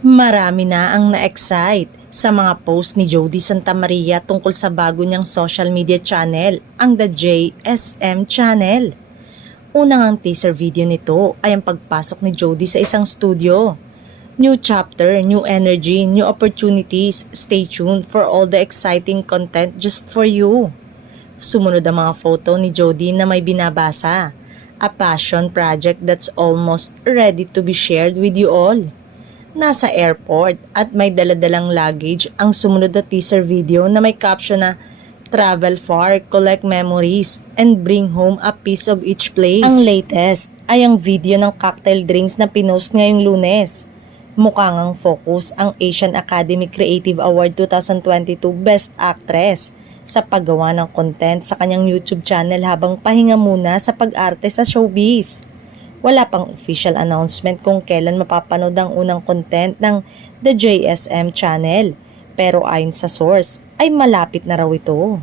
Marami na ang na-excite sa mga post ni Jody Santa Maria tungkol sa bago niyang social media channel, ang The JSM Channel. Unang ang teaser video nito ay ang pagpasok ni Jody sa isang studio. New chapter, new energy, new opportunities. Stay tuned for all the exciting content just for you. Sumunod ang mga photo ni Jody na may binabasa. A passion project that's almost ready to be shared with you all. Nasa airport at may daladalang luggage ang sumunod na teaser video na may caption na "Travel far, collect memories, and bring home a piece of each place." Ang latest ay ang video ng cocktail drinks na pinost ngayong Lunes. Mukhang ang focus ang Asian Academy Creative Award 2022 Best Actress sa paggawa ng content sa kanyang YouTube channel habang pahinga muna sa pag-arte sa showbiz. Wala pang official announcement kung kailan mapapanood ang unang content ng The JSM Channel, pero ayon sa source ay malapit na raw ito.